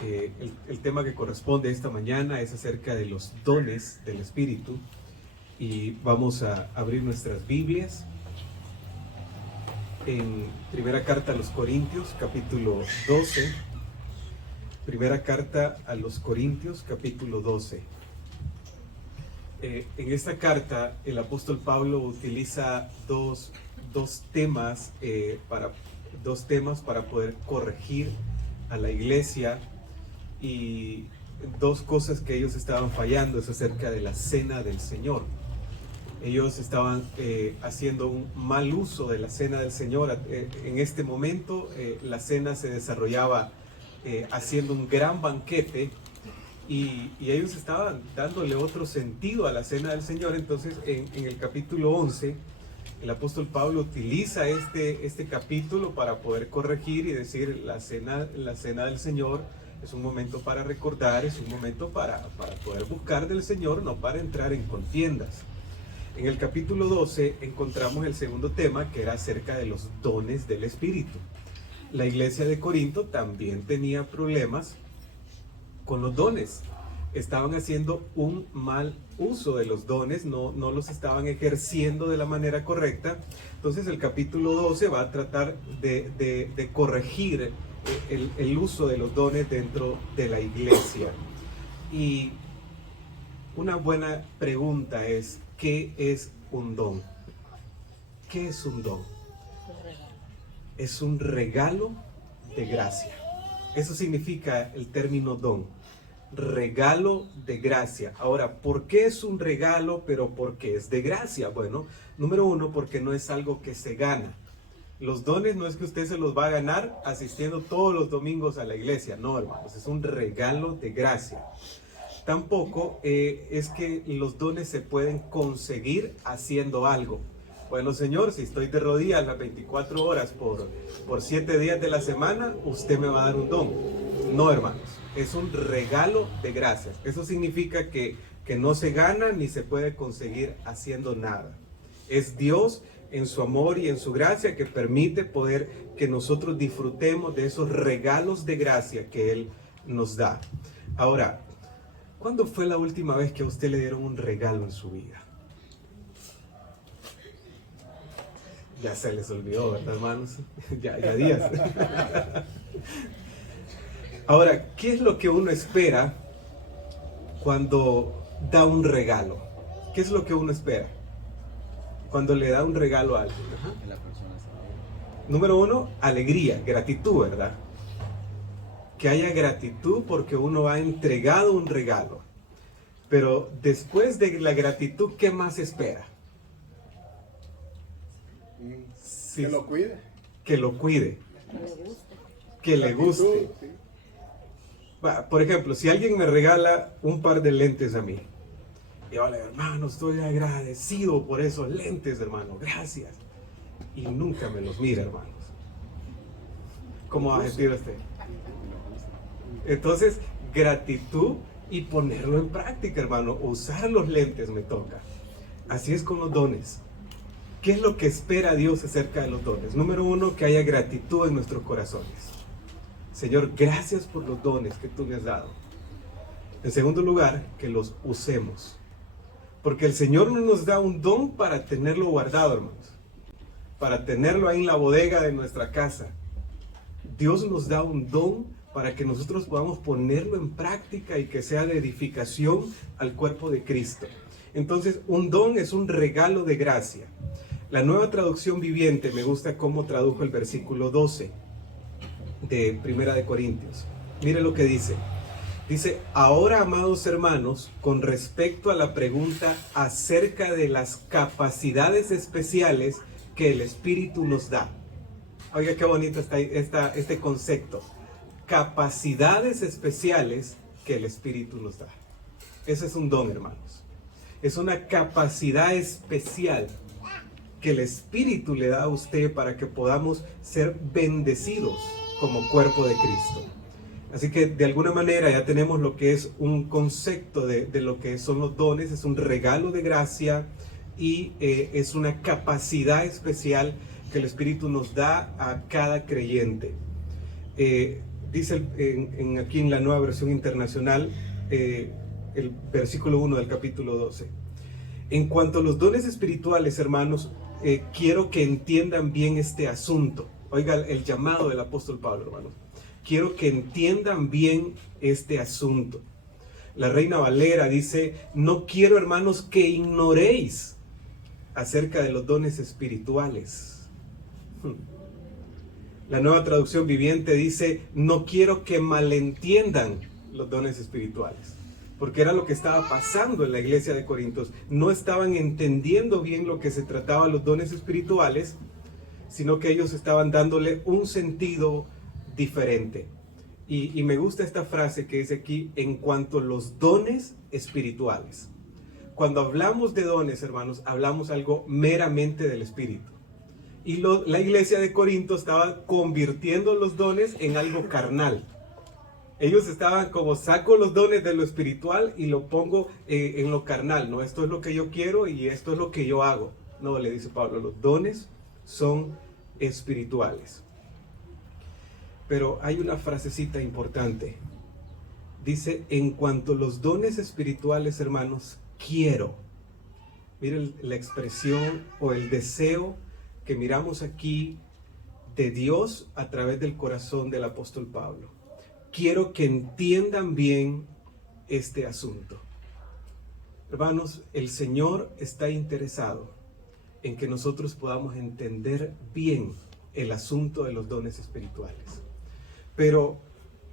El tema que corresponde esta mañana es acerca de los dones del Espíritu y vamos a abrir nuestras Biblias en Primera Carta a los Corintios, capítulo 12. Primera Carta a los Corintios, capítulo 12. En esta carta el apóstol Pablo utiliza dos temas para poder corregir a la iglesia, y dos cosas que ellos estaban fallando es acerca de la cena del Señor. Ellos estaban haciendo un mal uso de la cena del Señor. En este momento la cena se desarrollaba haciendo un gran banquete, y ellos estaban dándole otro sentido a la cena del Señor. Entonces en el capítulo 11 el apóstol Pablo utiliza este capítulo para poder corregir y decir la cena del Señor es un momento para recordar, es un momento para poder buscar del Señor, no para entrar en contiendas. En el capítulo 12 encontramos el segundo tema, que era acerca de los dones del Espíritu. La iglesia de Corinto también tenía problemas con los dones. Estaban haciendo un mal uso de los dones, no los estaban ejerciendo de la manera correcta. Entonces el capítulo 12 va a tratar de corregir el uso de los dones dentro de la iglesia. Y una buena pregunta es, ¿qué es un don? ¿Qué es un don? Es un regalo de gracia. Eso significa el término don. Regalo de gracia. Ahora, ¿por qué es un regalo, pero por qué es de gracia? Bueno, número uno, porque no es algo que se gana. Los dones no es que usted se los va a ganar asistiendo todos los domingos a la iglesia. No, hermanos, es un regalo de gracia. Tampoco es que los dones se pueden conseguir haciendo algo. Bueno, Señor, si estoy de rodillas las 24 horas por 7 días de la semana, usted me va a dar un don. No, hermanos, es un regalo de gracias. Eso significa que no se gana ni se puede conseguir haciendo nada. Es Dios en su amor y en su gracia que permite poder que nosotros disfrutemos de esos regalos de gracia que Él nos da. Ahora, ¿cuándo fue la última vez que a usted le dieron un regalo en su vida? Ya se les olvidó, ¿verdad, hermanos? ya días. Ahora, ¿qué es lo que uno espera cuando da un regalo? ¿Qué es lo que uno espera cuando le da un regalo a alguien? Número uno, alegría, gratitud, ¿verdad? Que haya gratitud porque uno ha entregado un regalo. Pero después de la gratitud, ¿qué más espera? Sí, que lo cuide. Que lo cuide. Que le guste. Sí. Por ejemplo, si alguien me regala un par de lentes a mí, y yo le digo, hermano, estoy agradecido por esos lentes, hermano, gracias. Y nunca me los mira, hermanos. ¿Cómo va a sentir usted? Entonces, gratitud y ponerlo en práctica, hermano. Usar los lentes me toca. Así es con los dones. ¿Qué es lo que espera Dios acerca de los dones? Número uno, que haya gratitud en nuestros corazones. Señor, gracias por los dones que tú me has dado. En segundo lugar, que los usemos. Porque el Señor no nos da un don para tenerlo guardado, hermanos. Para tenerlo ahí en la bodega de nuestra casa. Dios nos da un don para que nosotros podamos ponerlo en práctica y que sea de edificación al cuerpo de Cristo. Entonces, un don es un regalo de gracia. La Nueva Traducción Viviente, me gusta cómo tradujo el versículo 12 de Primera de Corintios. Mire lo que dice. Dice, ahora, amados hermanos, con respecto a la pregunta acerca de las capacidades especiales que el Espíritu nos da. Oiga, qué bonito está este concepto. Capacidades especiales que el Espíritu nos da. Ese es un don, hermanos. Es una capacidad especial que el Espíritu le da a usted para que podamos ser bendecidos como cuerpo de Cristo. Así que de alguna manera ya tenemos lo que es un concepto de lo que son los dones. Es un regalo de gracia y es una capacidad especial que el Espíritu nos da a cada creyente. dice aquí en la Nueva Versión Internacional, el versículo 1 del capítulo 12. En cuanto a los dones espirituales, hermanos, quiero que entiendan bien este asunto. Oiga el llamado del apóstol Pablo, hermanos. Quiero que entiendan bien este asunto. La Reina Valera dice: no quiero, hermanos, que ignoréis acerca de los dones espirituales. La Nueva Traducción Viviente dice: no quiero que malentiendan los dones espirituales. Porque era lo que estaba pasando en la iglesia de Corintios. No estaban entendiendo bien lo que se trataba de los dones espirituales, sino que ellos estaban dándole un sentido diferente. Y me gusta esta frase que dice aquí: en cuanto a los dones espirituales. Cuando hablamos de dones, hermanos, hablamos algo meramente del Espíritu. Y la iglesia de Corinto estaba convirtiendo los dones en algo carnal. Ellos estaban como: saco los dones de lo espiritual y lo pongo en lo carnal. No, esto es lo que yo quiero y esto es lo que yo hago. No, le dice Pablo, los dones son espirituales. Pero hay una frasecita importante. Dice: en cuanto a los dones espirituales, hermanos, quiero. Miren la expresión o el deseo que miramos aquí de Dios a través del corazón del apóstol Pablo. Quiero que entiendan bien este asunto. Hermanos, el Señor está interesado en que nosotros podamos entender bien el asunto de los dones espirituales. Pero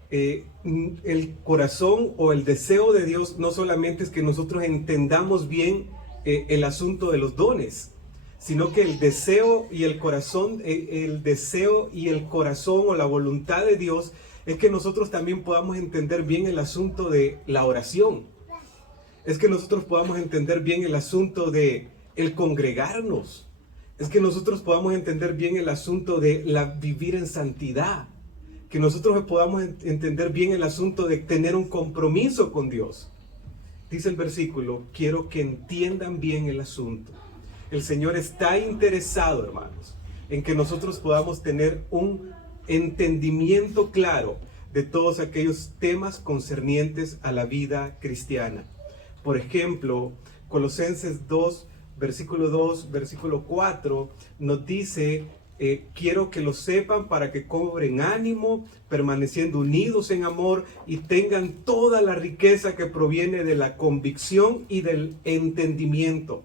el corazón o el deseo de Dios no solamente es que nosotros entendamos bien el asunto de los dones, sino que el deseo y el corazón o la voluntad de Dios es que nosotros también podamos entender bien el asunto de la oración. Es que nosotros podamos entender bien el asunto de el congregarnos. Es que nosotros podamos entender bien el asunto de vivir en santidad. Que nosotros podamos entender bien el asunto de tener un compromiso con Dios. Dice el versículo: quiero que entiendan bien el asunto. El Señor está interesado, hermanos, en que nosotros podamos tener un entendimiento claro de todos aquellos temas concernientes a la vida cristiana. Por ejemplo, Colosenses 2, versículo 2, versículo 4, nos dice: quiero que lo sepan para que cobren ánimo, permaneciendo unidos en amor y tengan toda la riqueza que proviene de la convicción y del entendimiento.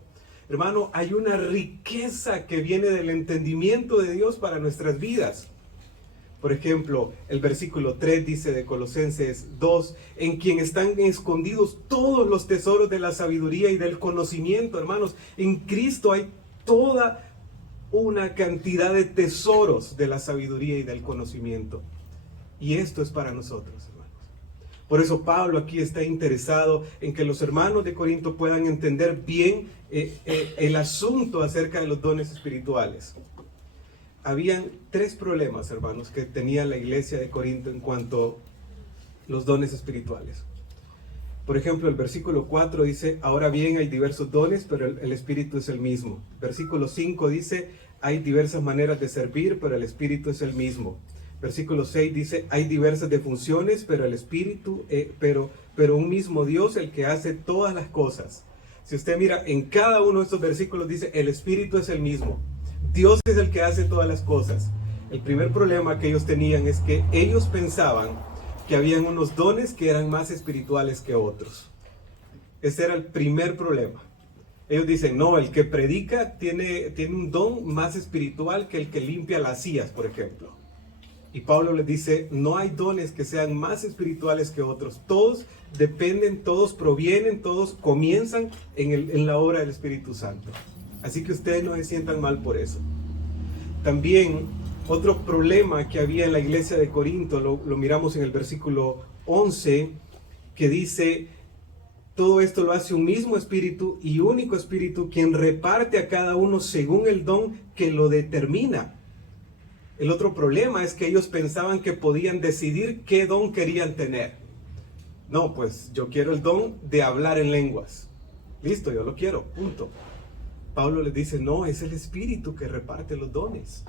Hermano, hay una riqueza que viene del entendimiento de Dios para nuestras vidas. Por ejemplo, el versículo 3 dice de Colosenses 2: en quien están escondidos todos los tesoros de la sabiduría y del conocimiento. Hermanos, en Cristo hay toda una cantidad de tesoros de la sabiduría y del conocimiento. Y esto es para nosotros, hermanos. Por eso Pablo aquí está interesado en que los hermanos de Corinto puedan entender bien el asunto acerca de los dones espirituales. Habían tres problemas, hermanos, que tenía la iglesia de Corinto en cuanto a los dones espirituales. Por ejemplo, el versículo 4 dice: ahora bien, hay diversos dones, pero el Espíritu es el mismo. Versículo 5 dice: hay diversas maneras de servir, pero el Espíritu es el mismo. Versículo 6 dice: hay diversas de funciones, pero el Espíritu, pero un mismo Dios el que hace todas las cosas. Si usted mira, en cada uno de estos versículos dice: el Espíritu es el mismo. Dios es el que hace todas las cosas. El primer problema que ellos tenían es que ellos pensaban que habían unos dones que eran más espirituales que otros. Ese era el primer problema. Ellos dicen: no, el que predica tiene un don más espiritual que el que limpia las sillas, por ejemplo. Y Pablo les dice: no hay dones que sean más espirituales que otros. Todos dependen, todos provienen, todos comienzan en la obra del Espíritu Santo. Así que ustedes no se sientan mal por eso. También otro problema que había en la iglesia de Corinto, lo miramos en el versículo 11, que dice: todo esto lo hace un mismo Espíritu y único Espíritu, quien reparte a cada uno según el don que lo determina. El otro problema es que ellos pensaban que podían decidir qué don querían tener. No, pues yo quiero el don de hablar en lenguas. Listo, yo lo quiero, punto. Pablo les dice: no, es el Espíritu que reparte los dones.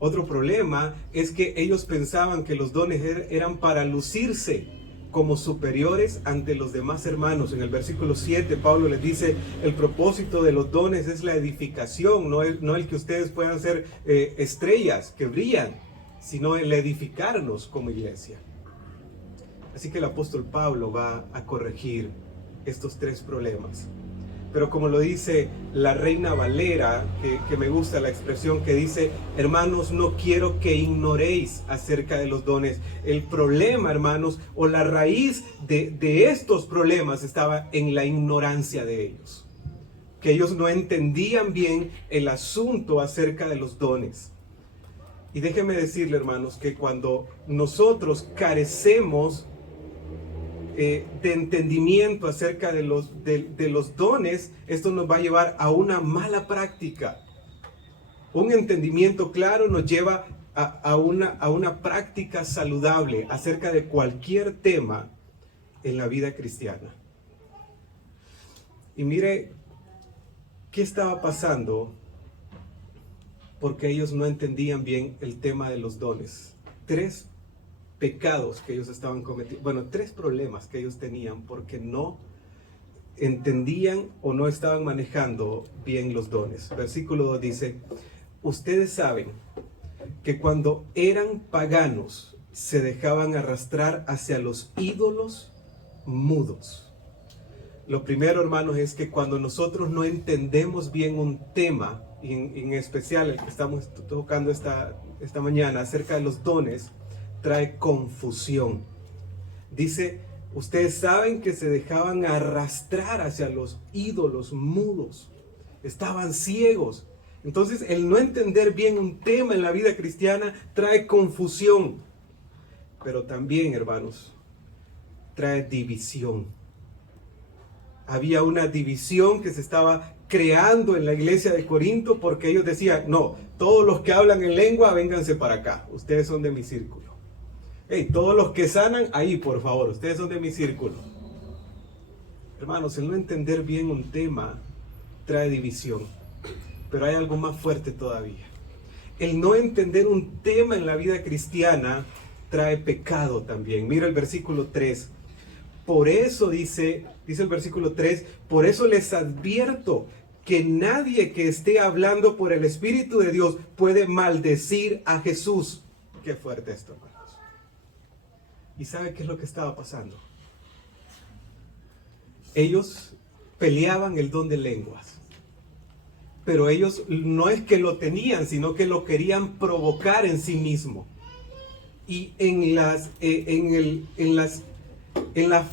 Otro problema es que ellos pensaban que los dones eran para lucirse como superiores ante los demás hermanos. En el versículo 7 Pablo les dice: el propósito de los dones es la edificación, no el que ustedes puedan ser estrellas que brillan, sino el edificarnos como iglesia. Así que el apóstol Pablo va a corregir estos tres problemas. Pero como lo dice la Reina Valera, que me gusta la expresión que dice: hermanos, no quiero que ignoréis acerca de los dones. El problema, hermanos, o la raíz de estos problemas estaba en la ignorancia de ellos. Que ellos no entendían bien el asunto acerca de los dones. Y déjenme decirle, hermanos, que cuando nosotros carecemos de entendimiento acerca de los dones, esto nos va a llevar a una mala práctica. Un entendimiento claro nos lleva a una práctica saludable acerca de cualquier tema en la vida cristiana. Y mire qué estaba pasando, porque ellos no entendían bien el tema de los dones. Tres pecados que ellos estaban cometiendo, bueno, tres problemas que ellos tenían porque no entendían o no estaban manejando bien los dones. Versículo 2 dice: ustedes saben que cuando eran paganos se dejaban arrastrar hacia los ídolos mudos. Lo primero, hermanos, es que cuando nosotros no entendemos bien un tema, en especial el que estamos tocando esta mañana acerca de los dones, trae confusión. Dice: ustedes saben que se dejaban arrastrar hacia los ídolos mudos. Estaban ciegos. Entonces, el no entender bien un tema en la vida cristiana trae confusión. Pero también, hermanos, trae división. Había una división que se estaba creando en la iglesia de Corinto, porque ellos decían: no, todos los que hablan en lengua, vénganse para acá. Ustedes son de mi círculo. Hey, todos los que sanan, ahí por favor, ustedes son de mi círculo. Hermanos, el no entender bien un tema trae división. Pero hay algo más fuerte todavía. El no entender un tema en la vida cristiana trae pecado también. Mira el versículo 3. Por eso dice el versículo 3, por eso les advierto que nadie que esté hablando por el Espíritu de Dios puede maldecir a Jesús. Qué fuerte esto, hermanos. ¿Y sabe qué es lo que estaba pasando? Ellos peleaban el don de lenguas. Pero ellos no es que lo tenían, sino que lo querían provocar en sí mismo. Y en las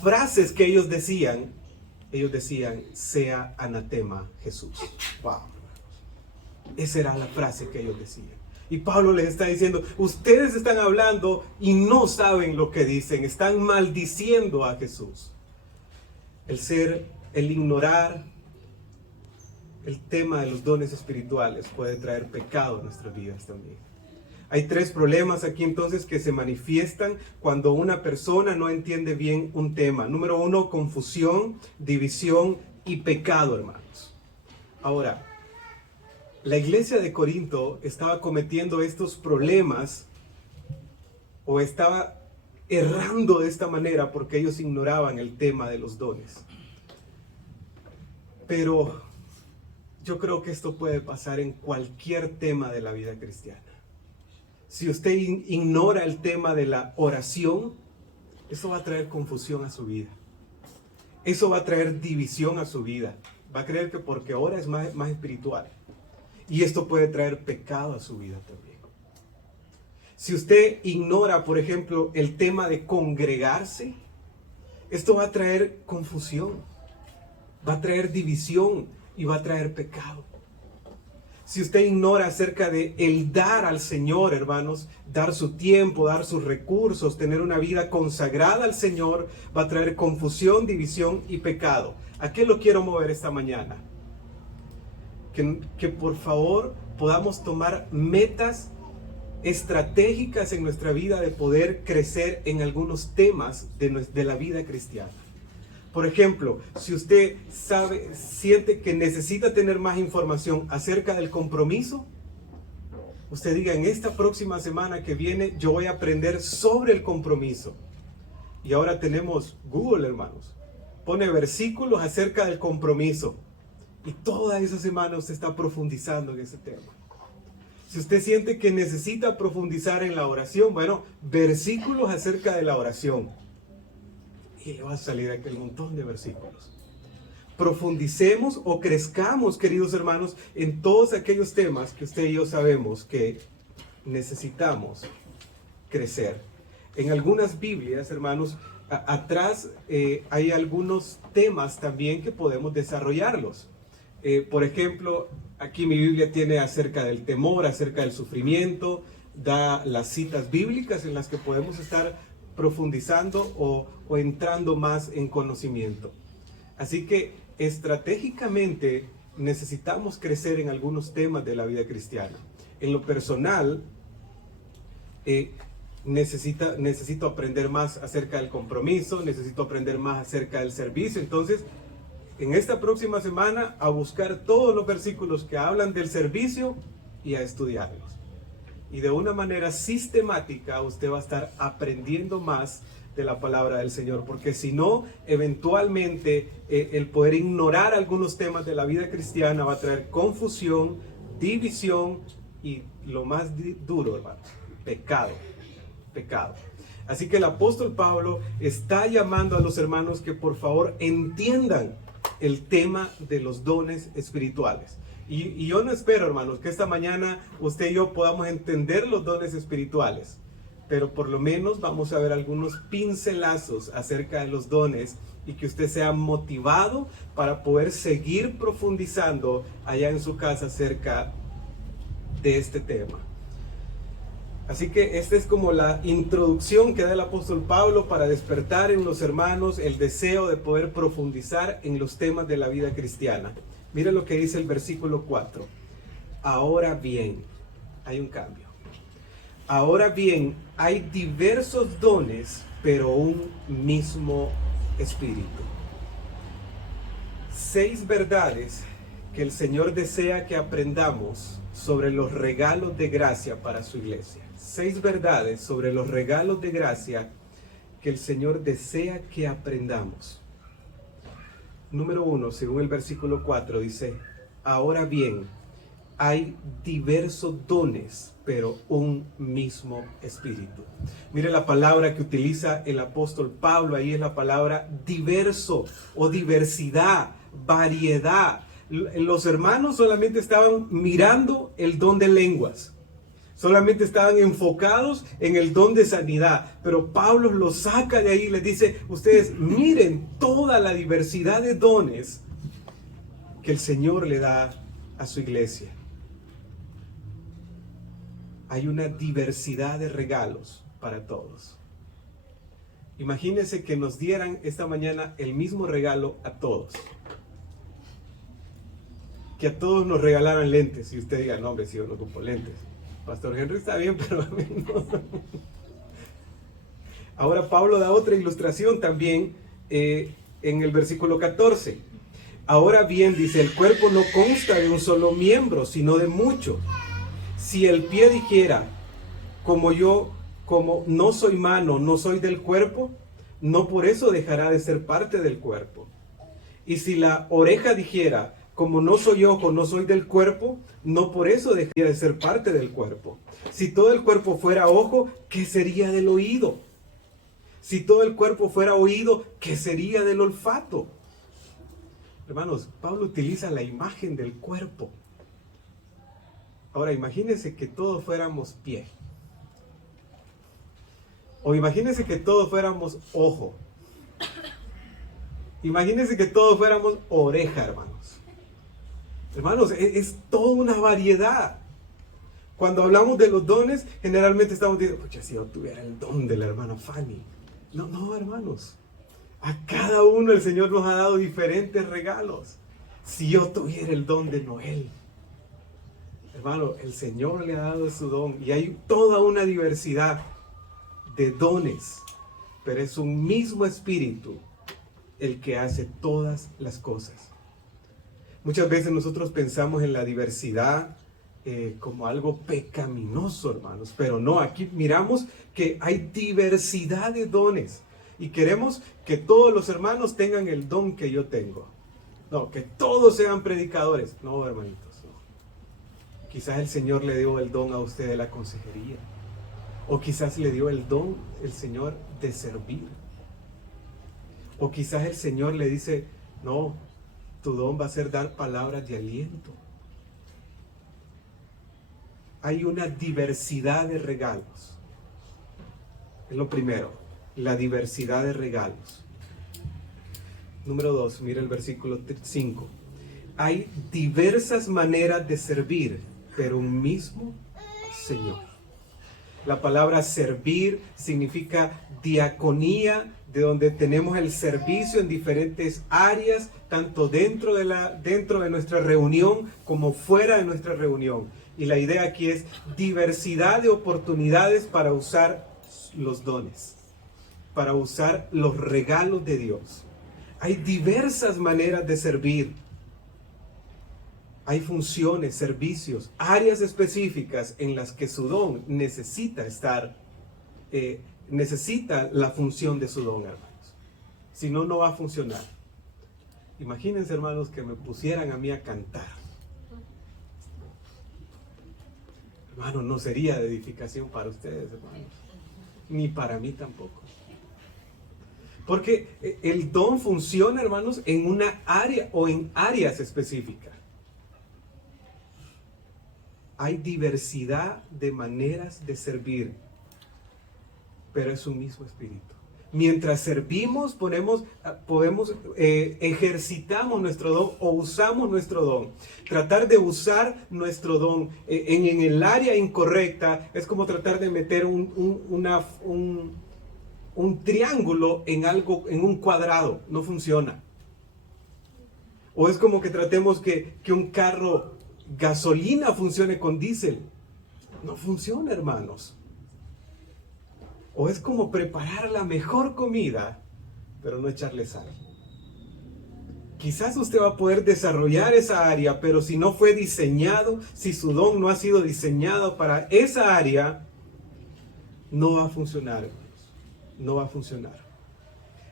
frases que ellos decían, sea anatema Jesús. Wow. Esa era la frase que ellos decían. Y Pablo les está diciendo: ustedes están hablando y no saben lo que dicen, están maldiciendo a Jesús. El ignorar el tema de los dones espirituales puede traer pecado a nuestras vidas también. Hay tres problemas aquí entonces que se manifiestan cuando una persona no entiende bien un tema. Número 1, confusión, división y pecado, hermanos. Ahora, la iglesia de Corinto estaba cometiendo estos problemas o estaba errando de esta manera porque ellos ignoraban el tema de los dones. Pero yo creo que esto puede pasar en cualquier tema de la vida cristiana. Si usted ignora el tema de la oración, eso va a traer confusión a su vida. Eso va a traer división a su vida. Va a creer que porque ora es más espiritual. Y esto puede traer pecado a su vida también. Si usted ignora, por ejemplo, el tema de congregarse, esto va a traer confusión, va a traer división y va a traer pecado. Si usted ignora acerca de el dar al Señor, hermanos, dar su tiempo, dar sus recursos, tener una vida consagrada al Señor, va a traer confusión, división y pecado. ¿A qué lo quiero mover esta mañana? Que por favor podamos tomar metas estratégicas en nuestra vida de poder crecer en algunos temas de la vida cristiana. Por ejemplo, si usted siente que necesita tener más información acerca del compromiso, usted diga, en esta próxima semana que viene, yo voy a aprender sobre el compromiso. Y ahora tenemos Google, hermanos. Pone versículos acerca del compromiso. Y toda esa semana usted está profundizando en ese tema. Si usted siente que necesita profundizar en la oración, bueno, versículos acerca de la oración. Y le va a salir aquel montón de versículos. Profundicemos o crezcamos, queridos hermanos, en todos aquellos temas que usted y yo sabemos que necesitamos crecer. En algunas Biblias, hermanos, atrás hay algunos temas también que podemos desarrollarlos. Por ejemplo, aquí mi Biblia tiene acerca del temor, acerca del sufrimiento, da las citas bíblicas en las que podemos estar profundizando o entrando más en conocimiento. Así que estratégicamente necesitamos crecer en algunos temas de la vida cristiana. En lo personal, necesito aprender más acerca del compromiso, necesito aprender más acerca del servicio. Entonces, en esta próxima semana, a buscar todos los versículos que hablan del servicio y a estudiarlos. Y de una manera sistemática usted va a estar aprendiendo más de la palabra del Señor, porque si no, eventualmente el poder ignorar algunos temas de la vida cristiana va a traer confusión, división y lo más duro, hermano, pecado. Así que el apóstol Pablo está llamando a los hermanos que por favor entiendan el tema de los dones espirituales. Y yo no espero, hermanos, que esta mañana usted y yo podamos entender los dones espirituales, pero por lo menos vamos a ver algunos pincelazos acerca de los dones y que usted sea motivado para poder seguir profundizando allá en su casa acerca de este tema. Así que esta es como la introducción que da el apóstol Pablo para despertar en los hermanos el deseo de poder profundizar en los temas de la vida cristiana. Mira lo que dice el versículo 4. Ahora bien, hay un cambio. Ahora bien, hay diversos dones, pero un mismo espíritu. 6 verdades que el Señor desea que aprendamos sobre los regalos de gracia para su iglesia. 6 verdades sobre los regalos de gracia que el Señor desea que aprendamos. Número 1, según el versículo 4, dice, ahora bien, hay diversos dones, pero un mismo espíritu. Mire la palabra que utiliza el apóstol Pablo, ahí es la palabra diverso o diversidad, variedad. Los hermanos solamente estaban mirando el don de lenguas. Solamente estaban enfocados en el don de sanidad. Pero Pablo los saca de ahí y les dice, ustedes miren toda la diversidad de dones que el Señor le da a su iglesia. Hay una diversidad de regalos para todos. Imagínense que nos dieran esta mañana el mismo regalo a todos. Que a todos nos regalaran lentes. Y usted diga, no hombre, si yo no ocupo lentes. Pastor Henry está bien, pero a mí no. Ahora Pablo da otra ilustración también en el versículo 14. Ahora bien, dice, el cuerpo no consta de un solo miembro, sino de muchos. Si el pie dijera, como no soy mano, no soy del cuerpo, no por eso dejará de ser parte del cuerpo. Y si la oreja dijera, como no soy ojo, no soy del cuerpo, no por eso dejaría de ser parte del cuerpo. Si todo el cuerpo fuera ojo, ¿qué sería del oído? Si todo el cuerpo fuera oído, ¿qué sería del olfato? Hermanos, Pablo utiliza la imagen del cuerpo. Ahora, imagínense que todos fuéramos pie. O imagínense que todos fuéramos ojo. Imagínense que todos fuéramos oreja, hermanos. Hermanos, es toda una variedad. Cuando hablamos de los dones, generalmente estamos diciendo, pucha, si yo tuviera el don de la hermana Fanny. No, hermanos. A cada uno el Señor nos ha dado diferentes regalos. Si yo tuviera el don de Noel. Hermano, el Señor le ha dado su don. Y hay toda una diversidad de dones. Pero es un mismo espíritu el que hace todas las cosas. Muchas veces nosotros pensamos en la diversidad como algo pecaminoso, hermanos. Pero no, aquí miramos que hay diversidad de dones y queremos que todos los hermanos tengan el don que yo tengo. No, que todos sean predicadores. No, hermanitos, no. Quizás el Señor le dio el don a usted de la consejería. O quizás le dio el don el Señor de servir. O quizás el Señor le dice, no, tu don va a ser dar palabras de aliento. Hay una diversidad de regalos. Es lo primero, la diversidad de regalos. Número 2, mira el versículo 5. Hay diversas maneras de servir, pero un mismo Señor. La palabra servir significa diaconía, de donde tenemos el servicio en diferentes áreas, tanto dentro de nuestra reunión como fuera de nuestra reunión. Y la idea aquí es diversidad de oportunidades para usar los dones, para usar los regalos de Dios. Hay diversas maneras de servir. Hay funciones, servicios, áreas específicas en las que su don necesita estar, necesita la función de su don, hermanos. Si no, no va a funcionar. Imagínense, hermanos, que me pusieran a mí a cantar. Hermano, no sería de edificación para ustedes, hermanos. Ni para mí tampoco. Porque el don funciona, hermanos, en una área o en áreas específicas. Hay diversidad de maneras de servir, pero es un mismo espíritu. Mientras servimos, ejercitamos nuestro don o usamos nuestro don. Tratar de usar nuestro don en el área incorrecta es como tratar de meter un triángulo en un cuadrado. No funciona. O es como que tratemos que un carro gasolina funcione con diésel. No funciona, hermanos. O es como preparar la mejor comida, pero no echarle sal. Quizás usted va a poder desarrollar esa área, pero si no fue diseñado, si su don no ha sido diseñado para esa área, no va a funcionar, hermanos. No va a funcionar.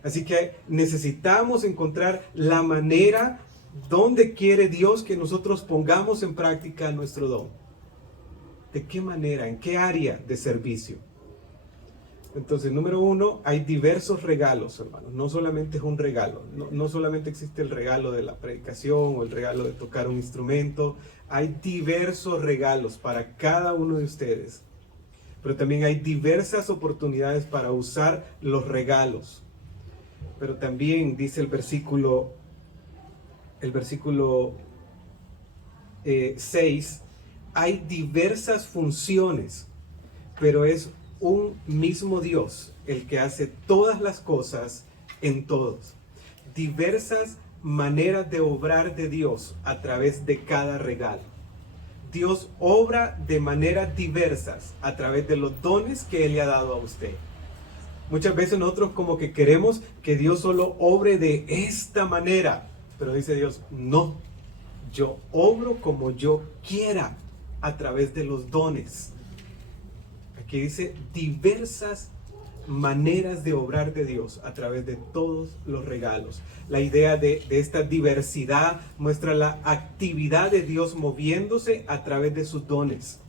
Así que necesitamos encontrar la manera donde quiere Dios que nosotros pongamos en práctica nuestro don. ¿De qué manera? ¿En qué área de servicio? Entonces, número 1, hay diversos regalos, hermanos. No solamente es un regalo. No solamente existe el regalo de la predicación o el regalo de tocar un instrumento. Hay diversos regalos para cada uno de ustedes. Pero también hay diversas oportunidades para usar los regalos. Pero también dice el versículo 6, hay diversas funciones, pero es un mismo Dios el que hace todas las cosas en todos. Diversas maneras de obrar de Dios a través de cada regalo. Dios obra de maneras diversas a través de los dones que Él le ha dado a usted. Muchas veces nosotros como que queremos que Dios solo obre de esta manera, pero dice Dios, no, yo obro como yo quiera a través de los dones. Aquí dice diversas maneras de obrar de Dios a través de todos los regalos. La idea de esta diversidad muestra la actividad de Dios moviéndose a través de sus dones.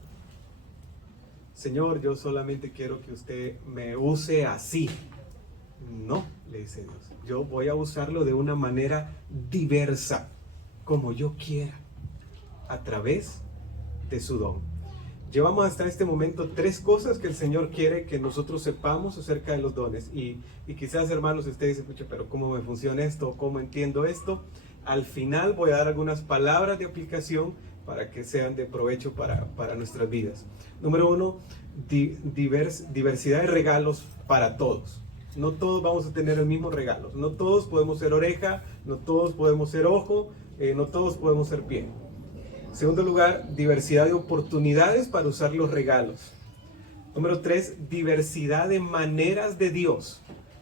Señor, yo solamente quiero que usted me use así. No, le dice Dios. Yo voy a usarlo de una manera diversa, como yo quiera, a través de su don. Llevamos hasta este momento 3 cosas que el Señor quiere que nosotros sepamos acerca de los dones. Y quizás, hermanos, usted dice, pucha, pero ¿cómo me funciona esto? ¿Cómo entiendo esto? Al final voy a dar algunas palabras de aplicación para que sean de provecho para nuestras vidas. Número 1, diversidad de regalos para todos. No todos vamos a tener el mismo regalo. No todos podemos ser oreja, no todos podemos ser ojo, no todos podemos ser pie. Segundo lugar, diversidad de oportunidades para usar los regalos. Número 3, diversidad de maneras de Dios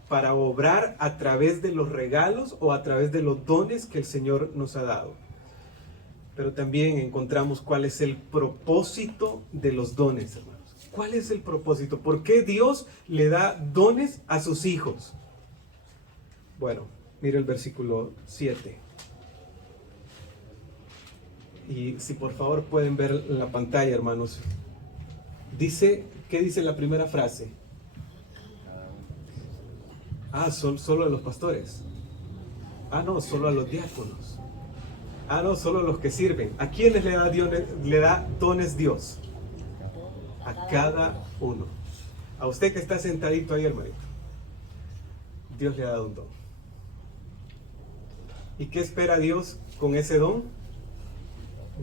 para obrar a través de los regalos o a través de los dones que el Señor nos ha dado. pero también encontramos cuál es el propósito de los dones, hermanos. ¿Cuál es el propósito? ¿Por qué Dios le da dones a sus hijos? Bueno, mire el versículo 7. Y si por favor pueden ver en la pantalla, hermanos. ¿Qué dice la primera frase? Son solo a los pastores. No, solo a los diáconos. No, solo a los que sirven. ¿A quiénes le da dones Dios? A cada uno. A usted que está sentadito ahí, hermanito. Dios le ha dado un don. ¿Y qué espera Dios con ese don?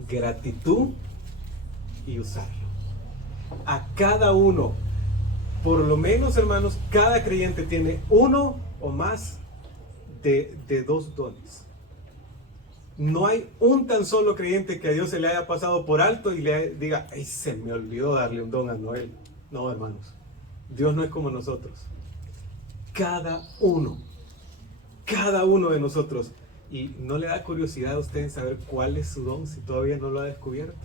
Gratitud y usarlo. A cada uno. Por lo menos, hermanos, cada creyente tiene uno o más de dos dones. No hay un tan solo creyente que a Dios se le haya pasado por alto y le diga, ay, se me olvidó darle un don a Noel. No, hermanos, Dios no es como nosotros. Cada uno de nosotros. ¿Y no le da curiosidad a usted en saber cuál es su don si todavía no lo ha descubierto?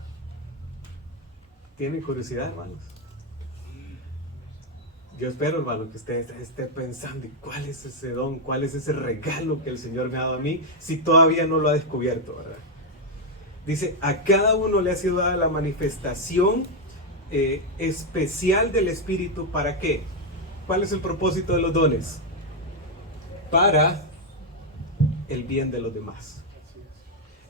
¿Tienen curiosidad, hermanos? Yo espero, hermano, que usted esté pensando, ¿cuál es ese don? ¿Cuál es ese regalo que el Señor me ha dado a mí? Si todavía no lo ha descubierto, ¿verdad? Dice, a cada uno le ha sido dada la manifestación especial del Espíritu. ¿Para qué? ¿Cuál es el propósito de los dones? Para el bien de los demás.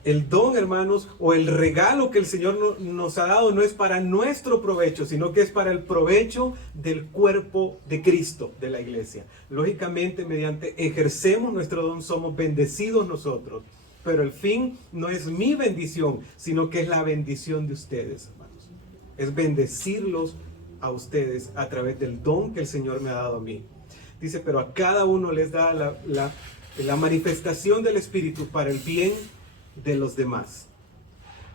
El don, hermanos, o el regalo que el Señor nos ha dado no es para nuestro provecho, sino que es para el provecho del cuerpo de Cristo, de la iglesia. Lógicamente, mediante ejercemos nuestro don, somos bendecidos nosotros. Pero el fin no es mi bendición, sino que es la bendición de ustedes, hermanos. Es bendecirlos a ustedes a través del don que el Señor me ha dado a mí. Dice, pero a cada uno les da la manifestación del Espíritu para el bien de los demás.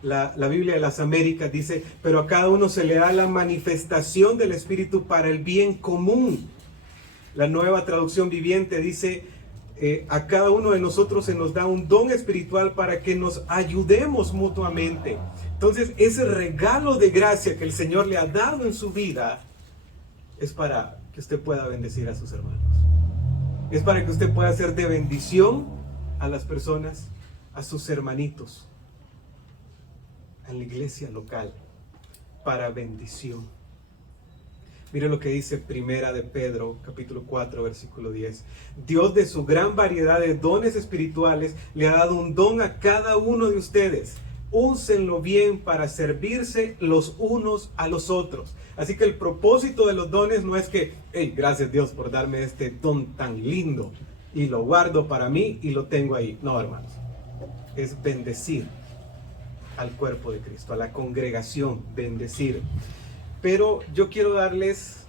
La Biblia de las Américas dice, pero a cada uno se le da la manifestación del Espíritu para el bien común. La Nueva Traducción Viviente dice, a cada uno de nosotros se nos da un don espiritual para que nos ayudemos mutuamente. Entonces, ese regalo de gracia que el Señor le ha dado en su vida es para que usted pueda bendecir a sus hermanos. Es para que usted pueda ser de bendición a las personas, a sus hermanitos, a la iglesia local, para bendición. Mire lo que dice Primera de Pedro, capítulo 4, versículo 10. Dios, de su gran variedad de dones espirituales, le ha dado un don a cada uno de ustedes. Úsenlo bien para servirse los unos a los otros. Así que el propósito de los dones no es que, hey, gracias Dios por darme este don tan lindo y lo guardo para mí y lo tengo ahí. No, hermanos. Es bendecir al cuerpo de Cristo, a la congregación, bendecir. Pero yo quiero darles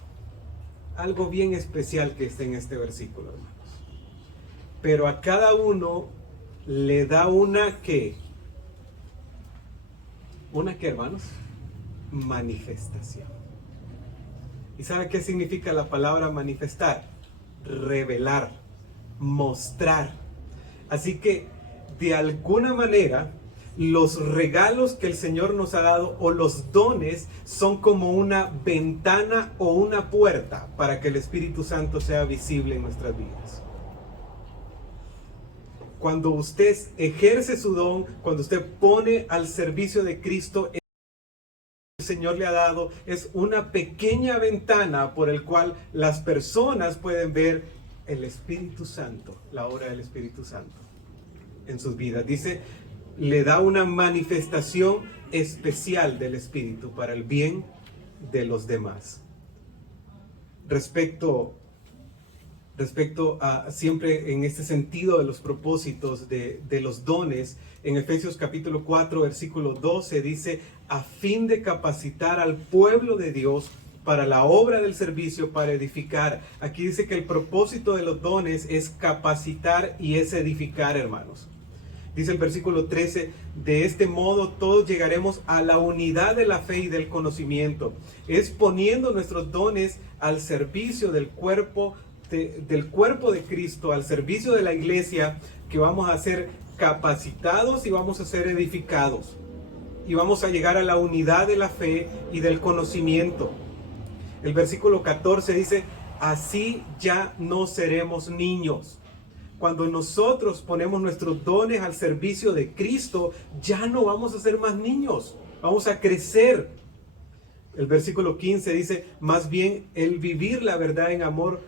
algo bien especial que está en este versículo, hermanos. Pero a cada uno le da ¿una qué, hermanos? Manifestación. ¿Y sabe qué significa la palabra manifestar? Revelar, mostrar. Así que de alguna manera, los regalos que el Señor nos ha dado o los dones son como una ventana o una puerta para que el Espíritu Santo sea visible en nuestras vidas. Cuando usted ejerce su don, cuando usted pone al servicio de Cristo, el Señor le ha dado es una pequeña ventana por el cual las personas pueden ver el Espíritu Santo, la obra del Espíritu Santo en sus vidas. Dice, le da una manifestación especial del Espíritu para el bien de los demás. Respecto a siempre en este sentido de los propósitos de los dones, en Efesios capítulo 4 versículo 12 dice, a fin de capacitar al pueblo de Dios para la obra del servicio, para edificar. Aquí dice que el propósito de los dones es capacitar y es edificar, hermanos. Dice el versículo 13, de este modo todos llegaremos a la unidad de la fe y del conocimiento. Es poniendo nuestros dones al servicio del cuerpo de Cristo, al servicio de la iglesia, que vamos a ser capacitados y vamos a ser edificados. y vamos a llegar a la unidad de la fe y del conocimiento. El versículo 14 dice, así ya no seremos niños. Cuando nosotros ponemos nuestros dones al servicio de Cristo, ya no vamos a ser más niños, vamos a crecer. El versículo 15 dice, más bien el vivir la verdad en amor,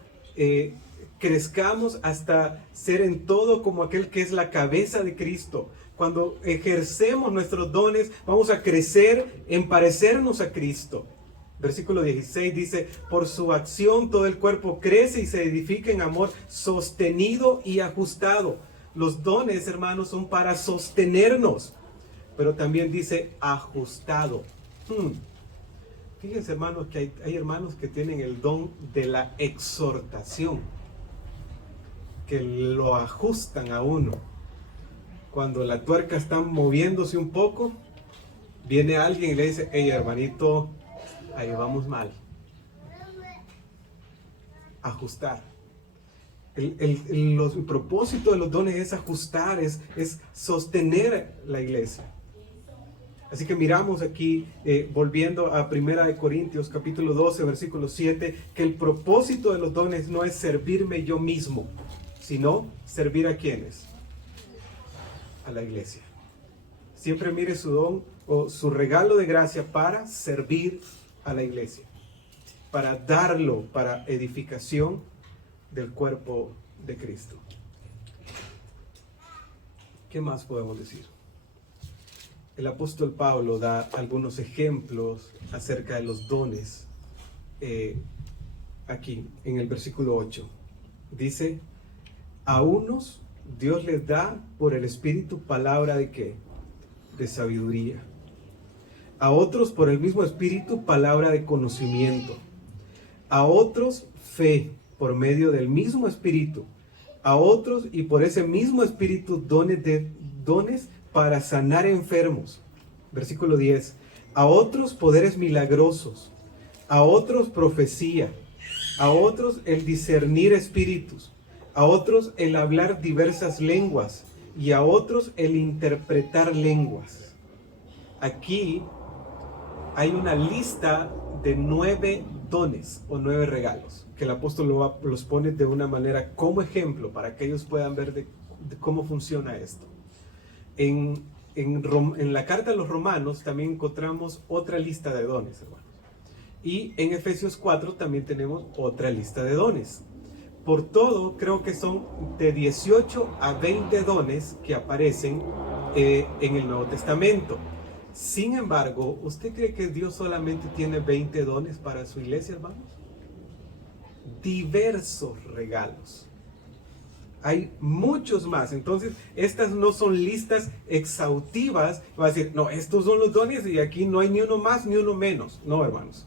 crezcamos hasta ser en todo como aquel que es la cabeza de Cristo. Cuando ejercemos nuestros dones, vamos a crecer en parecernos a Cristo. Versículo 16 dice, por su acción todo el cuerpo crece y se edifica en amor sostenido y ajustado. Los dones, hermanos, son para sostenernos, pero también dice ajustado. Fíjense, hermanos, que hay hermanos que tienen el don de la exhortación, que lo ajustan a uno. Cuando la tuerca está moviéndose un poco, viene alguien y le dice, hey, hermanito, ahí vamos mal. Ajustar. El propósito de los dones es ajustar, es sostener la iglesia. Así que miramos aquí, volviendo a 1 Corintios capítulo 12, versículo 7, que el propósito de los dones no es servirme yo mismo, sino servir a quienes, a la iglesia. Siempre mire su don o su regalo de gracia para servir a la iglesia, para darlo para edificación del cuerpo de Cristo. ¿Qué más podemos decir? El apóstol Pablo da algunos ejemplos acerca de los dones aquí en el versículo 8. Dice, a unos Dios les da por el Espíritu palabra de ¿qué? De sabiduría. A otros por el mismo Espíritu palabra de conocimiento. A otros fe por medio del mismo Espíritu. A otros y por ese mismo Espíritu dones para sanar enfermos. Versículo 10. A otros poderes milagrosos. A otros profecía. A otros el discernir espíritus. A otros el hablar diversas lenguas. Y a otros el interpretar lenguas. Aquí hay una lista de 9 dones o 9 regalos que el apóstol los pone de una manera como ejemplo para que ellos puedan ver de cómo funciona esto. En la carta a los Romanos también encontramos otra lista de dones, hermanos. Y en Efesios 4 también tenemos otra lista de dones. Por todo, creo que son de 18 a 20 dones que aparecen en el Nuevo Testamento. Sin embargo, ¿usted cree que Dios solamente tiene 20 dones para su iglesia, hermanos? Diversos regalos. Hay muchos más. Entonces, estas no son listas exhaustivas. Va a decir, no, estos son los dones y aquí no hay ni uno más ni uno menos. No, hermanos.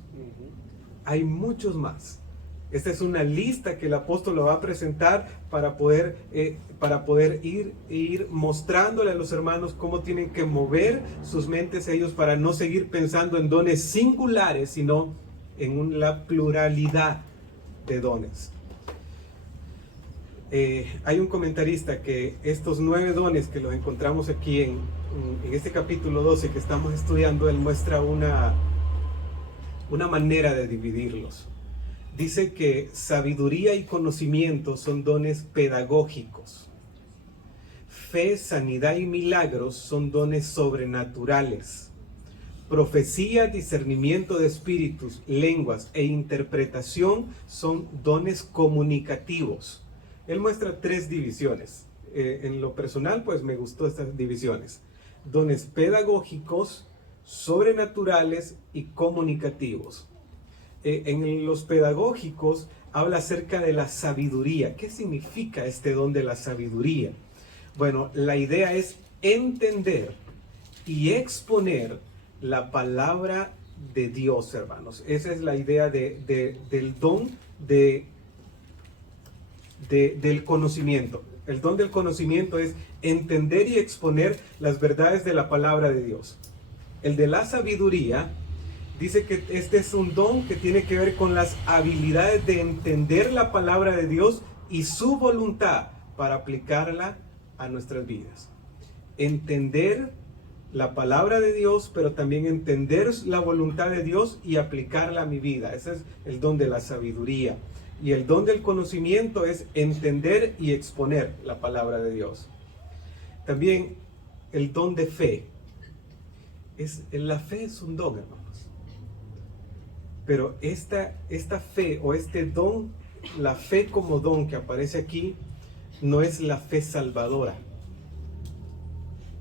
Hay muchos más. Esta es una lista que el apóstol lo va a presentar para poder ir mostrándole a los hermanos cómo tienen que mover sus mentes ellos para no seguir pensando en dones singulares, sino en la pluralidad de dones. Hay un comentarista que estos 9 dones que los encontramos aquí en este capítulo 12 que estamos estudiando, él muestra una manera de dividirlos. Dice que sabiduría y conocimiento son dones pedagógicos. Fe, sanidad y milagros son dones sobrenaturales. Profecía, discernimiento de espíritus, lenguas e interpretación son dones comunicativos. Él muestra 3 divisiones. En lo personal, pues me gustó estas divisiones. Dones pedagógicos, sobrenaturales y comunicativos. En los pedagógicos habla acerca de la sabiduría. ¿Qué significa este don de la sabiduría? Bueno, la idea es entender y exponer la palabra de Dios, hermanos. Esa es la idea del don del conocimiento. El don del conocimiento es entender y exponer las verdades de la palabra de Dios. El de la sabiduría dice que este es un don que tiene que ver con las habilidades de entender la palabra de Dios y su voluntad para aplicarla a nuestras vidas. Entender la palabra de Dios, pero también entender la voluntad de Dios y aplicarla a mi vida. Ese es el don de la sabiduría. Y el don del conocimiento es entender y exponer la palabra de Dios. También el don de fe. La fe es un don, hermanos. Pero esta fe o este don, la fe como don que aparece aquí, no es la fe salvadora,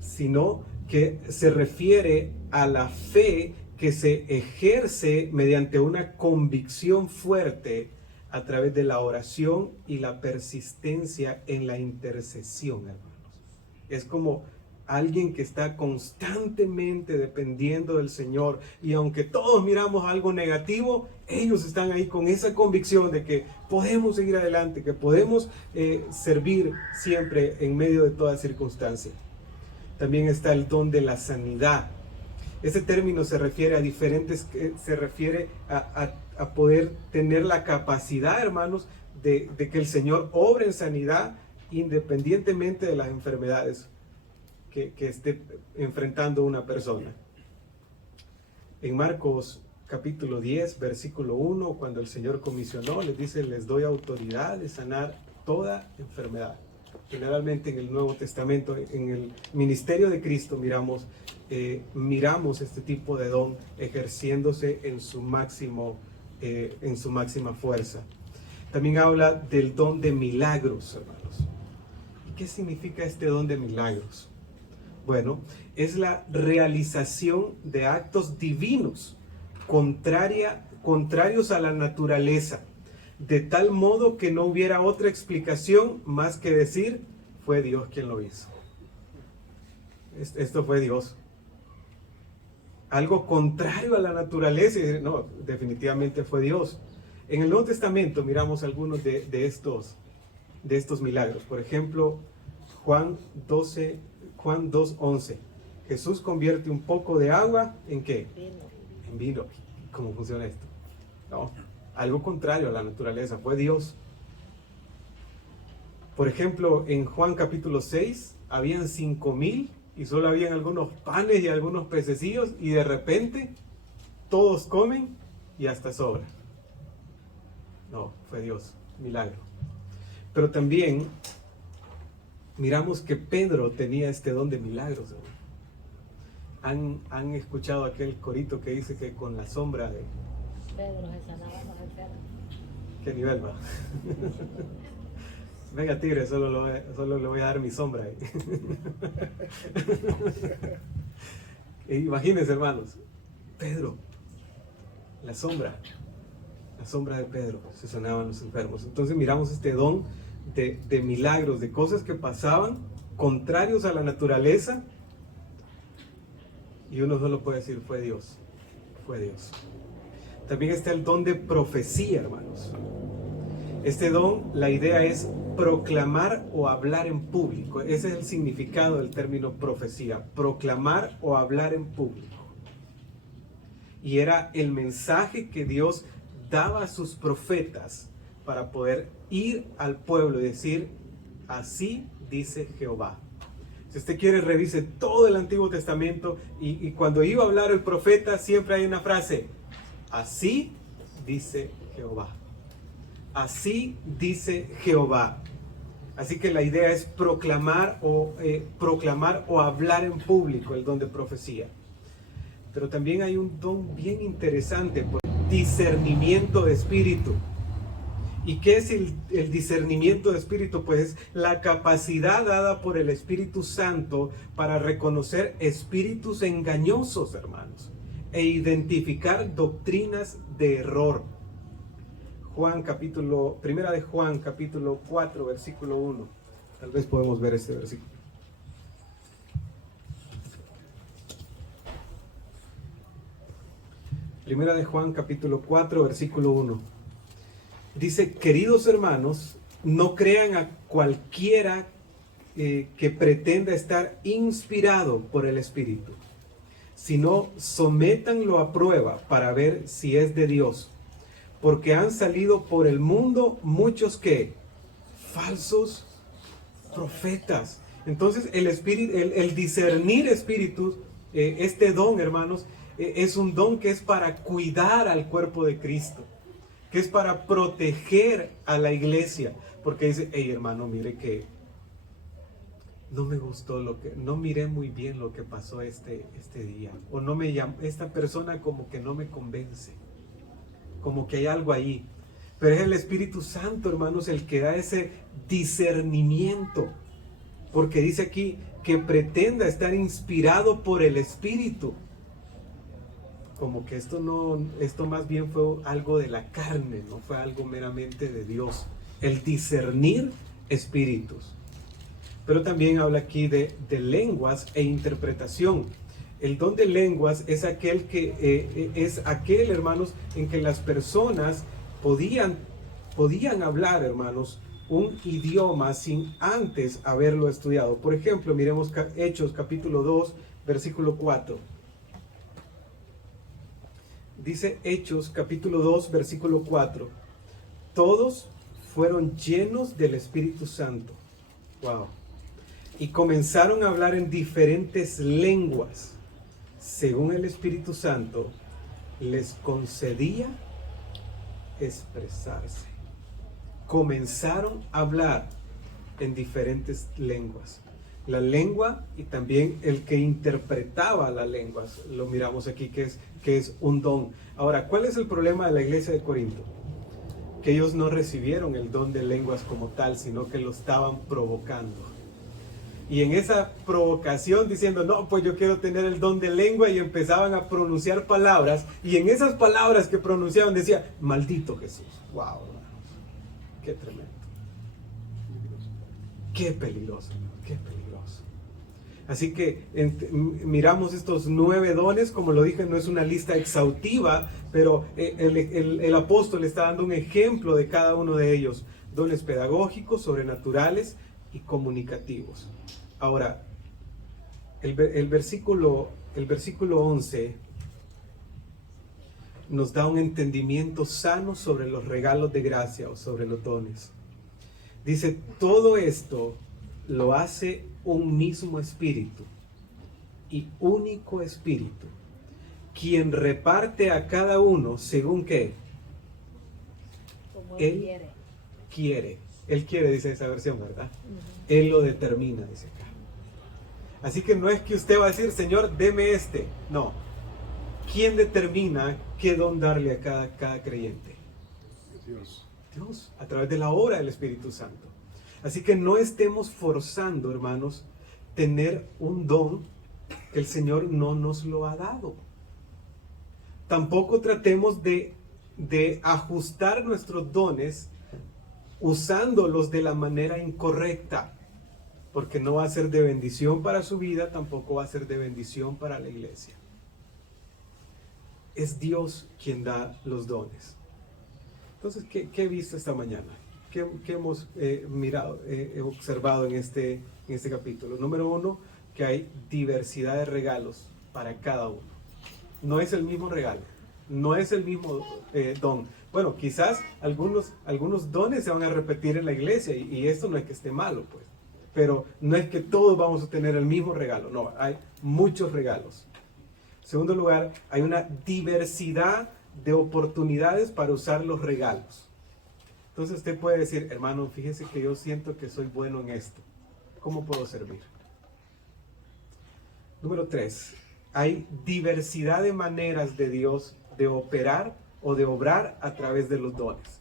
sino que se refiere a la fe que se ejerce mediante una convicción fuerte a través de la oración y la persistencia en la intercesión, hermanos. Es como alguien que está constantemente dependiendo del Señor, y aunque todos miramos algo negativo, ellos están ahí con esa convicción de que podemos seguir adelante, que podemos servir siempre en medio de toda circunstancia. También está el don de la sanidad. Ese término se refiere a se refiere a poder tener la capacidad, hermanos, de que el Señor obre en sanidad independientemente de las enfermedades que esté enfrentando una persona. En Marcos capítulo 10, versículo 1, cuando el Señor comisionó, les dice: les doy autoridad de sanar toda enfermedad. Generalmente en el Nuevo Testamento, en el ministerio de Cristo, miramos este tipo de don ejerciéndose en su máxima fuerza. También habla del don de milagros, hermanos. ¿Y qué significa este don de milagros? Bueno, es la realización de actos divinos contrarios a la naturaleza, de tal modo que no hubiera otra explicación más que decir: fue Dios quien lo hizo. Esto fue Dios. Algo contrario a la naturaleza, y no, definitivamente fue Dios. En el Nuevo Testamento miramos algunos de estos milagros. Por ejemplo, Juan 2:11. Jesús convierte un poco de agua ¿en qué? En vino. ¿Cómo funciona esto? No, algo contrario a la naturaleza, fue Dios. Por ejemplo, en Juan capítulo 6, habían 5,000 y solo habían algunos panes y algunos pececillos, y de repente todos comen y hasta sobra. No, fue Dios, milagro. Pero también miramos que Pedro tenía este don de milagros. ¿Han escuchado aquel corito que dice que con la sombra de Pedro se sanaba los enfermos? ¿Qué nivel va? Venga, tigre, solo le voy a dar mi sombra ahí. Imagínense, hermanos, Pedro, la sombra de Pedro, se sanaban los enfermos. Entonces miramos este don de milagros, de cosas que pasaban contrarios a la naturaleza, y uno solo puede decir: fue Dios, fue Dios. También está el don de profecía, hermanos. Este don, la idea es proclamar o hablar en público. Ese es el significado del término profecía: proclamar o hablar en público. Y era el mensaje que Dios daba a sus profetas para poder ir al pueblo y decir: así dice Jehová. Si usted quiere, revise todo el Antiguo Testamento, y cuando iba a hablar el profeta siempre hay una frase: así dice Jehová. Así dice Jehová. Así que la idea es proclamar o hablar en público, el don de profecía. Pero también hay un don bien interesante, por discernimiento de espíritu. ¿Y qué es el discernimiento de espíritu? Pues es la capacidad dada por el Espíritu Santo para reconocer espíritus engañosos, hermanos, e identificar doctrinas de error. Primera de Juan, capítulo 4, versículo 1. Tal vez podemos ver este versículo. Primera de Juan, capítulo 4, versículo 1. Dice: queridos hermanos, no crean a cualquiera que pretenda estar inspirado por el Espíritu, sino sométanlo a prueba para ver si es de Dios. Porque han salido por el mundo muchos que falsos profetas. Entonces el discernir espíritus Este don, hermanos, es un don que es para cuidar al cuerpo de Cristo, que es para proteger a la iglesia, porque dice, hey hermano, mire que no me gustó no miré muy bien lo que pasó este día, o no me llamó, esta persona como que no me convence, como que hay algo ahí, pero es el Espíritu Santo, hermanos, el que da ese discernimiento, porque dice aquí que pretenda estar inspirado por el Espíritu, como que esto más bien fue algo de la carne, no fue algo meramente de Dios, el discernir espíritus. Pero también habla aquí de lenguas e interpretación. El don de lenguas es aquel hermanos, en que las personas podían hablar, hermanos, un idioma sin antes haberlo estudiado. Por ejemplo, miremos Hechos capítulo 2, versículo 4. Dice Hechos capítulo 2, versículo 4. Todos fueron llenos del Espíritu Santo. Wow. Y comenzaron a hablar en diferentes lenguas, según el Espíritu Santo les concedía expresarse. Comenzaron a hablar en diferentes lenguas. La lengua y también el que interpretaba las lenguas, lo miramos aquí que es un don. Ahora, ¿cuál es el problema de la iglesia de Corinto? Que ellos no recibieron el don de lenguas como tal, sino que lo estaban provocando. Y en esa provocación diciendo, no, pues yo quiero tener el don de lengua, y empezaban a pronunciar palabras, y en esas palabras que pronunciaban decía, maldito Jesús. Wow, qué tremendo. Qué peligroso, qué peligroso. Así que miramos estos 9 dones, como lo dije, no es una lista exhaustiva, pero el apóstol está dando un ejemplo de cada uno de ellos. Dones pedagógicos, sobrenaturales y comunicativos. Ahora, el versículo 11 nos da un entendimiento sano sobre los regalos de gracia o sobre los dones. Dice, todo esto lo hace un mismo espíritu y único espíritu, quien reparte a cada uno según qué. Como él quiere. Él quiere, dice esa versión, ¿verdad? Él lo determina, dice acá. Así que no es que usted va a decir, Señor, deme este. No. ¿Quién determina qué don darle a cada creyente? Dios, a través de la obra del Espíritu Santo. Así que no estemos forzando, hermanos, tener un don que el Señor no nos lo ha dado. Tampoco tratemos de ajustar nuestros dones usándolos de la manera incorrecta, porque no va a ser de bendición para su vida, tampoco va a ser de bendición para la iglesia. Es Dios quien da los dones. Entonces, ¿qué he visto esta mañana? ¿Qué hemos observado en este capítulo? Número 1, que hay diversidad de regalos para cada uno. No es el mismo regalo, no es el mismo don. Bueno, quizás algunos dones se van a repetir en la iglesia, y esto no es que esté malo, pues. Pero no es que todos vamos a tener el mismo regalo, no, hay muchos regalos. En segundo lugar, hay una diversidad de oportunidades para usar los regalos. Entonces usted puede decir, hermano, fíjese que yo siento que soy bueno en esto. ¿Cómo puedo servir? Número 3, hay diversidad de maneras de Dios de operar o de obrar a través de los dones.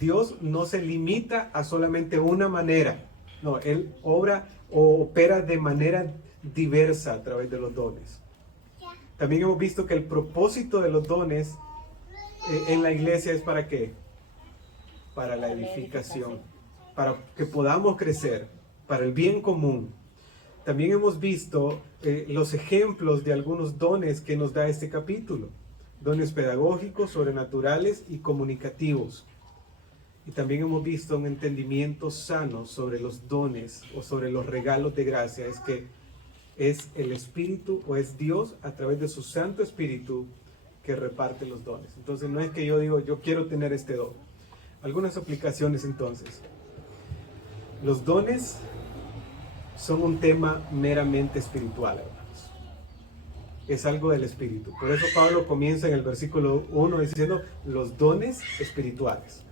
Dios no se limita a solamente una manera. No, Él obra o opera de manera diversa a través de los dones. También hemos visto que el propósito de los dones en la iglesia es ¿para qué? Para la edificación, para que podamos crecer, para el bien común. También hemos visto los ejemplos de algunos dones que nos da este capítulo. Dones pedagógicos, sobrenaturales y comunicativos. Y también hemos visto un entendimiento sano sobre los dones o sobre los regalos de gracia. Es que es el Espíritu o es Dios a través de su Santo Espíritu que reparte los dones. Entonces no es que yo digo, yo quiero tener este don. Algunas aplicaciones entonces. Los dones son un tema meramente espiritual, hermanos. es algo del Espíritu. Por eso Pablo comienza en el versículo 1 diciendo los dones espirituales.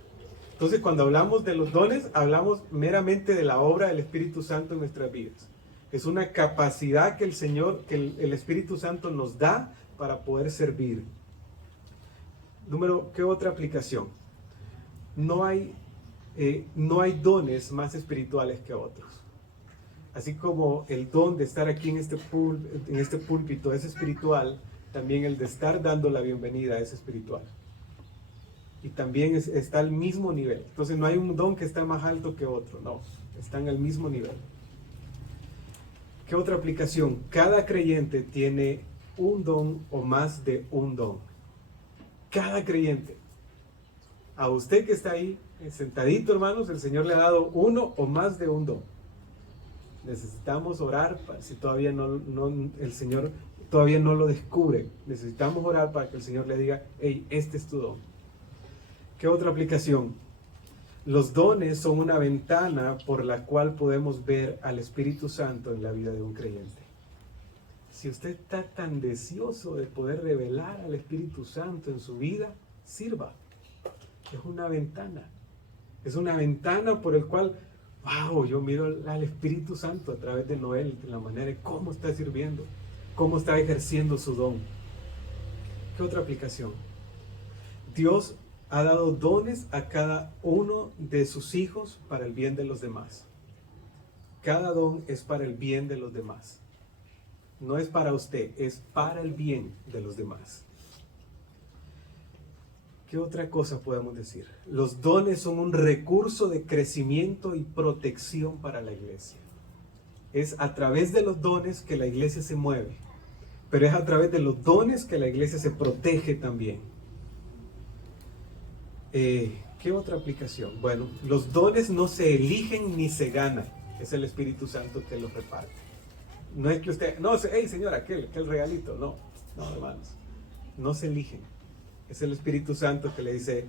Entonces, cuando hablamos de los dones, hablamos meramente de la obra del Espíritu Santo en nuestras vidas. Es una capacidad que el Señor, que el Espíritu Santo nos da para poder servir. ¿Qué otra aplicación? No hay dones más espirituales que otros. Así como el don de estar aquí en este púlpito es espiritual, también el de estar dando la bienvenida es espiritual. Y también está al mismo nivel. Entonces no hay un don que está más alto que otro, no, están al mismo nivel. ¿Qué otra aplicación? Cada creyente tiene un don o más de un don. Cada creyente. A usted que está ahí sentadito, hermanos, el Señor le ha dado uno o más de un don. Necesitamos orar si todavía el Señor todavía no lo descubre. Necesitamos orar para que el Señor le diga, hey, este es tu don. ¿Qué otra aplicación? Los dones son una ventana por la cual podemos ver al Espíritu Santo en la vida de un creyente. Si usted está tan deseoso de poder revelar al Espíritu Santo en su vida, sirva. Es una ventana. Es una ventana por el cual, wow, yo miro al Espíritu Santo a través de Noel, de la manera de cómo está sirviendo, cómo está ejerciendo su don. ¿Qué otra aplicación? Dios ha dado dones a cada uno de sus hijos para el bien de los demás. Cada don es para el bien de los demás. No es para usted, es para el bien de los demás. ¿Qué otra cosa podemos decir? Los dones son un recurso de crecimiento y protección para la iglesia. Es a través de los dones que la iglesia se mueve, pero es a través de los dones que la iglesia se protege también. ¿Qué otra aplicación? Bueno, los dones no se eligen ni se ganan. Es el Espíritu Santo que los reparte. No es que usted, no, hey señor, aquel regalito. No, hermanos. No se eligen. Es el Espíritu Santo que le dice,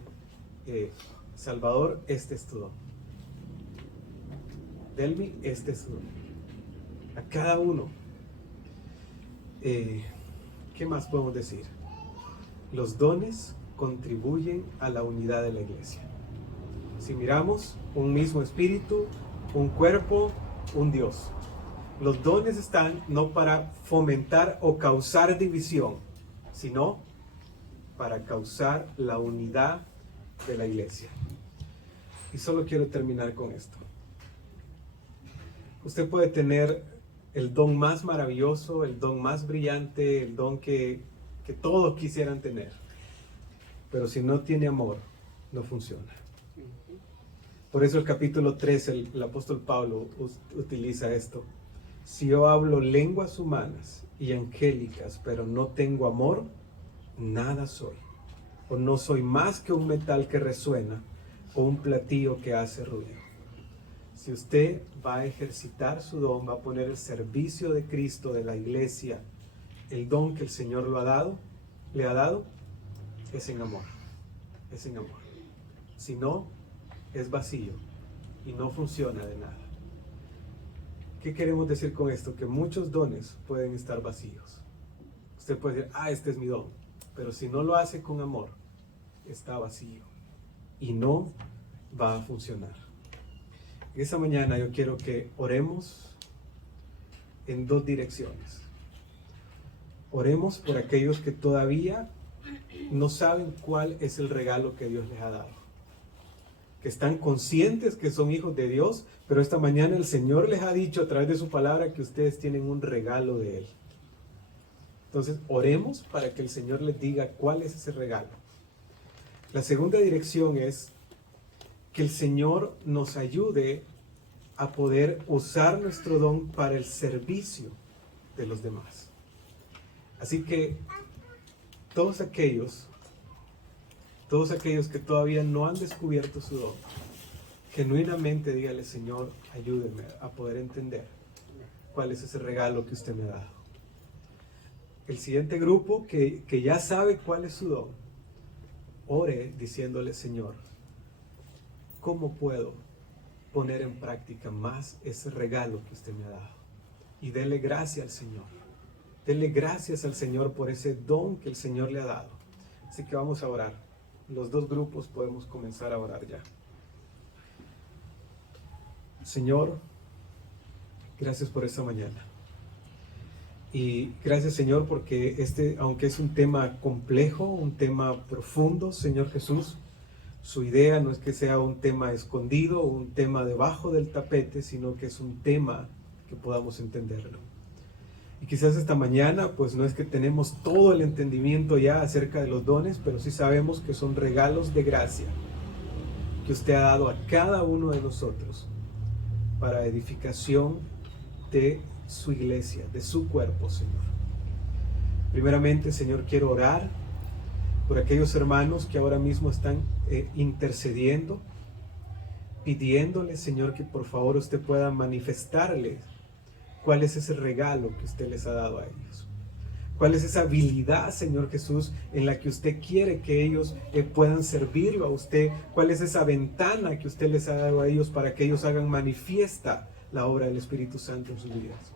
Salvador, este es tu don. Delmi, este es tu don. A cada uno. ¿Qué más podemos decir? Los dones contribuyen a la unidad de la iglesia. Si miramos, un mismo espíritu, un cuerpo, un Dios. Los dones están no para fomentar o causar división, sino para causar la unidad de la iglesia. Y solo quiero terminar con esto. Usted puede tener el don más maravilloso, el don más brillante, el don que todos quisieran tener. Pero si no tiene amor, no funciona. Por eso el capítulo 3, el apóstol Pablo utiliza esto. Si yo hablo lenguas humanas y angélicas, pero no tengo amor, nada soy. O no soy más que un metal que resuena o un platillo que hace ruido. Si usted va a ejercitar su don, va a poner el servicio de Cristo, de la iglesia, el don que el Señor le ha dado, es en amor. Es en amor. Si no, es vacío y no funciona de nada. ¿Qué queremos decir con esto? Que muchos dones pueden estar vacíos. Usted puede decir, este es mi don. Pero si no lo hace con amor, está vacío y no va a funcionar. Esta mañana yo quiero que oremos en dos direcciones. Oremos por aquellos que todavía no saben cuál es el regalo que Dios les ha dado. Que están conscientes que son hijos de Dios, pero esta mañana el Señor les ha dicho a través de su palabra que ustedes tienen un regalo de Él. Entonces oremos para que el Señor les diga cuál es ese regalo. La segunda dirección es que el Señor nos ayude a poder usar nuestro don para el servicio de los demás. Así que todos aquellos que todavía no han descubierto su don, genuinamente dígale, Señor, ayúdeme a poder entender cuál es ese regalo que usted me ha dado. El siguiente grupo que ya sabe cuál es su don, ore diciéndole, Señor, ¿cómo puedo poner en práctica más ese regalo que usted me ha dado? Y dele gracias al Señor. Denle gracias al Señor por ese don que el Señor le ha dado. Así que vamos a orar. Los dos grupos podemos comenzar a orar ya. Señor, gracias por esta mañana. Y gracias, Señor, porque aunque es un tema complejo, un tema profundo, Señor Jesús, su idea no es que sea un tema escondido, un tema debajo del tapete, sino que es un tema que podamos entenderlo. Y quizás esta mañana, pues no es que tenemos todo el entendimiento ya acerca de los dones, pero sí sabemos que son regalos de gracia que usted ha dado a cada uno de nosotros para edificación de su iglesia, de su cuerpo, Señor. Primeramente, Señor, quiero orar por aquellos hermanos que ahora mismo están intercediendo, pidiéndole, Señor, que por favor usted pueda manifestarles cuál es ese regalo que usted les ha dado a ellos. ¿Cuál es esa habilidad, Señor Jesús, en la que usted quiere que ellos puedan servirlo a usted? ¿Cuál es esa ventana que usted les ha dado a ellos para que ellos hagan manifiesta la obra del Espíritu Santo en sus vidas?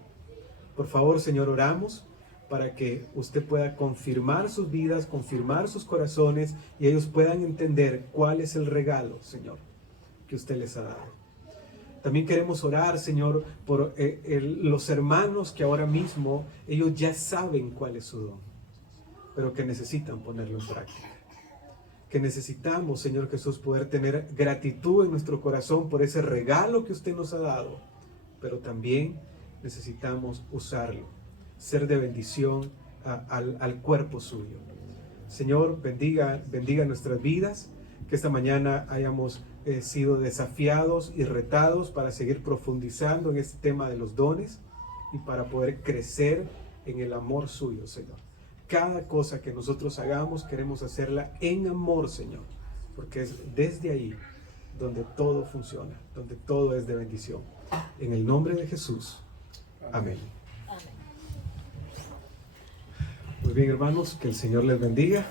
Por favor, Señor, oramos para que usted pueda confirmar sus vidas, confirmar sus corazones y ellos puedan entender cuál es el regalo, Señor, que usted les ha dado. También queremos orar, Señor, por los hermanos que ahora mismo ellos ya saben cuál es su don, pero que necesitan ponerlo en práctica. Que necesitamos, Señor Jesús, poder tener gratitud en nuestro corazón por ese regalo que usted nos ha dado, pero también necesitamos usarlo, ser de bendición al cuerpo suyo. Señor, bendiga nuestras vidas, que esta mañana hayamos sido desafiados y retados para seguir profundizando en este tema de los dones y para poder crecer en el amor suyo, Señor. Cada cosa que nosotros hagamos queremos hacerla en amor, Señor, porque es desde ahí donde todo funciona, donde todo es de bendición. En el nombre de Jesús. Amén. Amén. Muy bien, hermanos, que el Señor les bendiga.